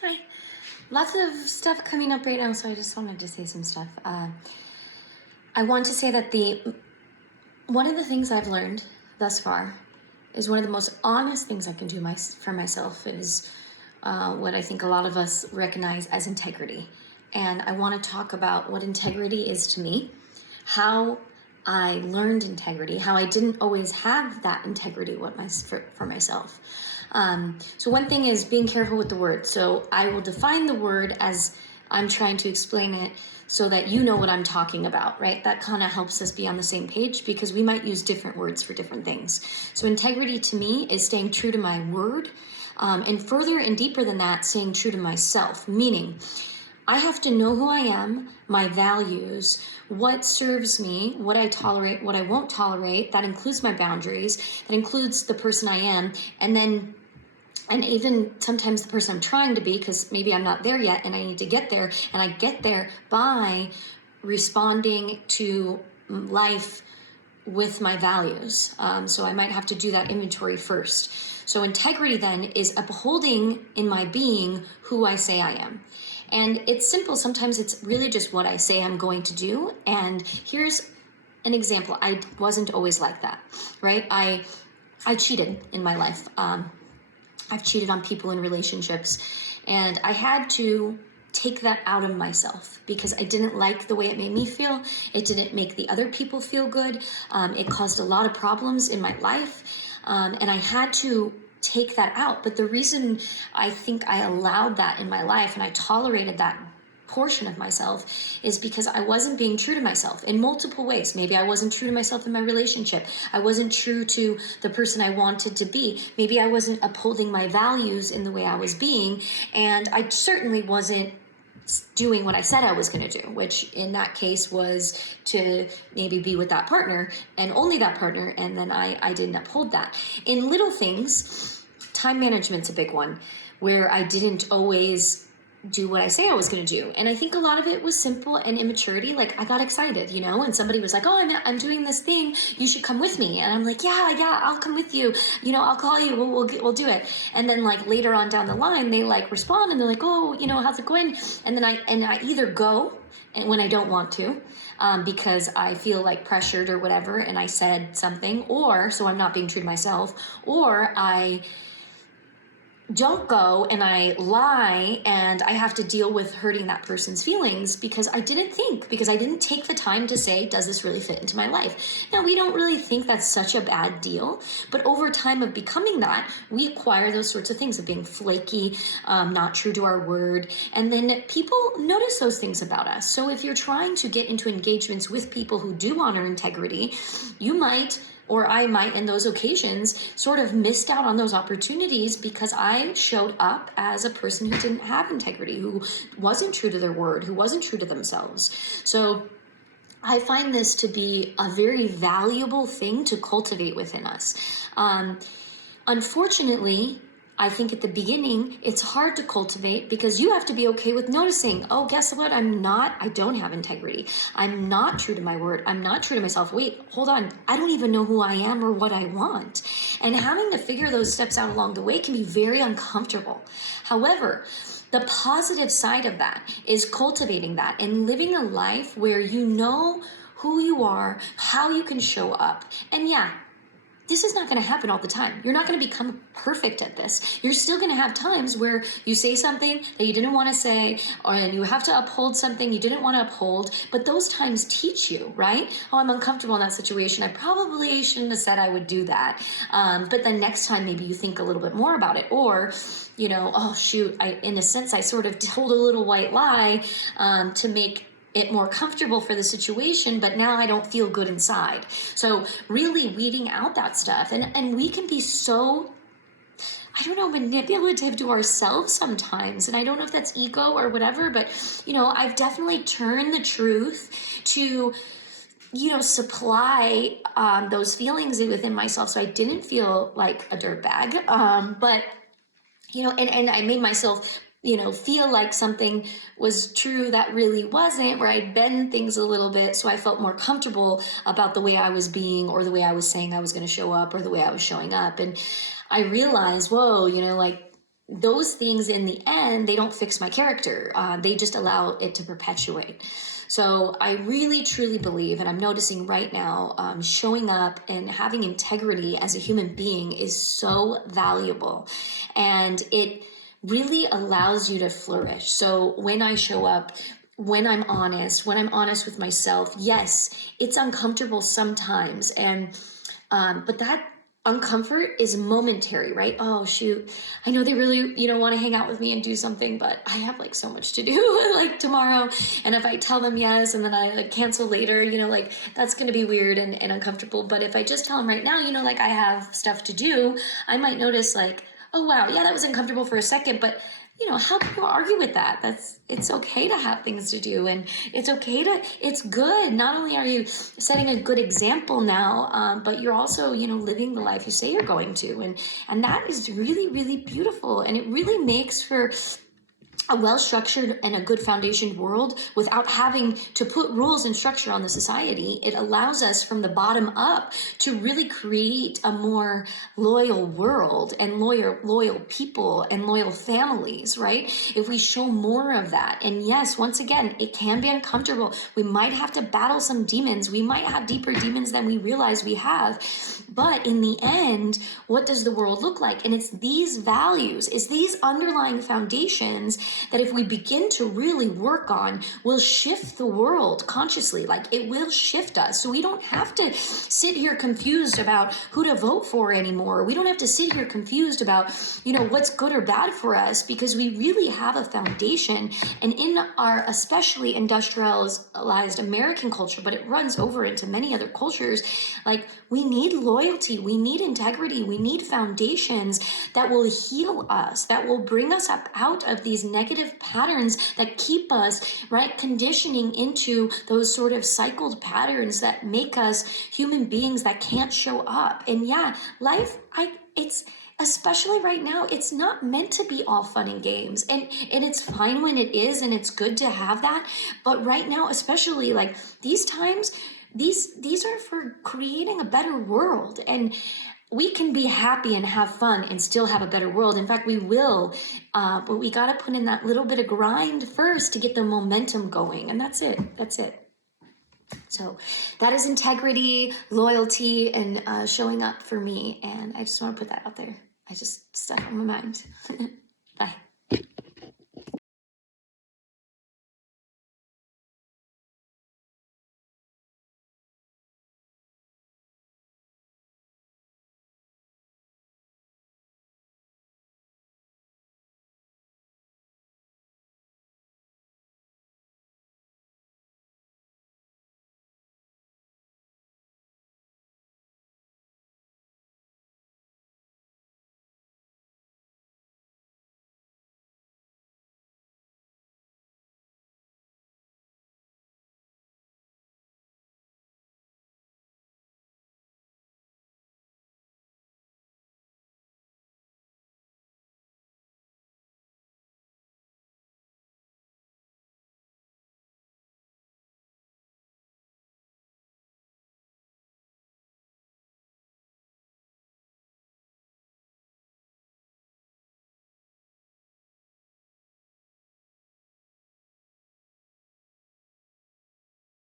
Hi. Lots of stuff coming up right now, so I just wanted to say some stuff. I want to say that one of the things I've learned thus far is one of the most honest things I can do for myself is what I think a lot of us recognize as integrity. And I want to talk about what integrity is to me, how I learned integrity, how I didn't always have that integrity for myself. So one thing is being careful with the word. So I will define the word as I'm trying to explain it so that you know what I'm talking about, right? That kind of helps us be on the same page because we might use different words for different things. So integrity to me is staying true to my word, and further and deeper than that, staying true to myself, meaning I have to know who I am, my values, what serves me, what I tolerate, what I won't tolerate. That includes my boundaries. That includes the person I am. And even sometimes the person I'm trying to be, because maybe I'm not there yet and I need to get there. And I get there by responding to life with my values. So I might have to do that inventory first. So integrity then is upholding in my being who I say I am. And it's simple. Sometimes it's really just what I say I'm going to do. And here's an example. I wasn't always like that, right? I cheated in my life. I've cheated on people in relationships, and I had to take that out of myself because I didn't like the way it made me feel. It didn't make the other people feel good. It caused a lot of problems in my life, and I had to take that out. But the reason I think I allowed that in my life and I tolerated that portion of myself is because I wasn't being true to myself in multiple ways. Maybe I wasn't true to myself in my relationship. I wasn't true to the person I wanted to be. Maybe I wasn't upholding my values in the way I was being, and I certainly wasn't doing what I said I was going to do, which in that case was to maybe be with that partner and only that partner, and then I didn't uphold that. In little things, time management's a big one, where I didn't always do what I say I was going to do. And I think a lot of it was simple and immaturity. Like I got excited, and somebody was like, oh, I'm doing this thing. You should come with me. And I'm like, yeah, I'll come with you. I'll call you. We'll do it. And then like later on down the line, they like respond and they're like, oh, how's it going? And then I either go and when I don't want to, because I feel like pressured or whatever. And I said something, or so I'm not being true to myself, or I don't go and I lie and I have to deal with hurting that person's feelings because I didn't take the time to say, does this really fit into my life? Now, we don't really think that's such a bad deal, but over time of becoming that, we acquire those sorts of things of being flaky, not true to our word, and then people notice those things about us. So if you're trying to get into engagements with people who do honor integrity, you might, or I might in those occasions, sort of missed out on those opportunities because I showed up as a person who didn't have integrity, who wasn't true to their word, who wasn't true to themselves. So I find this to be a very valuable thing to cultivate within us. Unfortunately, I think at the beginning, it's hard to cultivate because you have to be okay with noticing, oh, guess what? I don't have integrity. I'm not true to my word. I'm not true to myself. Wait, hold on. I don't even know who I am or what I want. And having to figure those steps out along the way can be very uncomfortable. However, the positive side of that is cultivating that and living a life where you know who you are, how you can show up. And yeah, this is not going to happen all the time. You're not going to become perfect at this. You're still going to have times where you say something that you didn't want to say, and you have to uphold something you didn't want to uphold. But those times teach you, right? Oh, I'm uncomfortable in that situation. I probably shouldn't have said I would do that. But then next time, maybe you think a little bit more about it. Or, oh, shoot, in a sense, I sort of told a little white lie to make it more comfortable for the situation, but now I don't feel good inside. So really weeding out that stuff. And we can be so, manipulative to ourselves sometimes. And I don't know if that's ego or whatever, but, I've definitely turned the truth to, supply those feelings within myself. So I didn't feel like a dirtbag. But, and I made myself feel like something was true that really wasn't, where I'd bend things a little bit so I felt more comfortable about the way I was being or the way I was saying I was going to show up or the way I was showing up. And I realized, whoa, those things in the end, they don't fix my character. They just allow it to perpetuate. So I really, truly believe, and I'm noticing right now, showing up and having integrity as a human being is so valuable. And it really allows you to flourish. So when I show up, when I'm honest with myself, yes, it's uncomfortable sometimes. But that uncomfort is momentary, right? Oh shoot, I know they really want to hang out with me and do something, but I have like so much to do like tomorrow, and if I tell them yes and then I like cancel later, like that's gonna be weird and uncomfortable. But if I just tell them right now, like I have stuff to do, I might notice like, oh wow, yeah, that was uncomfortable for a second, but how can you argue with that? It's okay to have things to do, and it's good. Not only are you setting a good example now, but you're also, living the life you say you're going to. And that is really, really beautiful. And it really makes for a well-structured and a good foundation world without having to put rules and structure on the society. It allows us from the bottom up to really create a more loyal world and loyal people and loyal families, right? If we show more of that. And yes, once again, it can be uncomfortable. We might have to battle some demons. We might have deeper demons than we realize we have. But in the end, what does the world look like? And it's these values, it's these underlying foundations that if we begin to really work on, will shift the world consciously. Like it will shift us. So we don't have to sit here confused about who to vote for anymore. We don't have to sit here confused about, what's good or bad for us, because we really have a foundation. And in our especially industrialized American culture, but it runs over into many other cultures, like we need loyalty, we need integrity, we need foundations that will heal us, that will bring us up out of these negative patterns that keep us, right, conditioning into those sort of cycled patterns that make us human beings that can't show up. And yeah, life, it's especially right now, it's not meant to be all fun and games, and it's fine when it is, and it's good to have that. But right now, especially like these times, these are for creating a better world, and we can be happy and have fun and still have a better world. In fact, we will, but we got to put in that little bit of grind first to get the momentum going, and that's it. So that is integrity, loyalty, and showing up for me, and I just want to put that out there. I just stuck on my mind.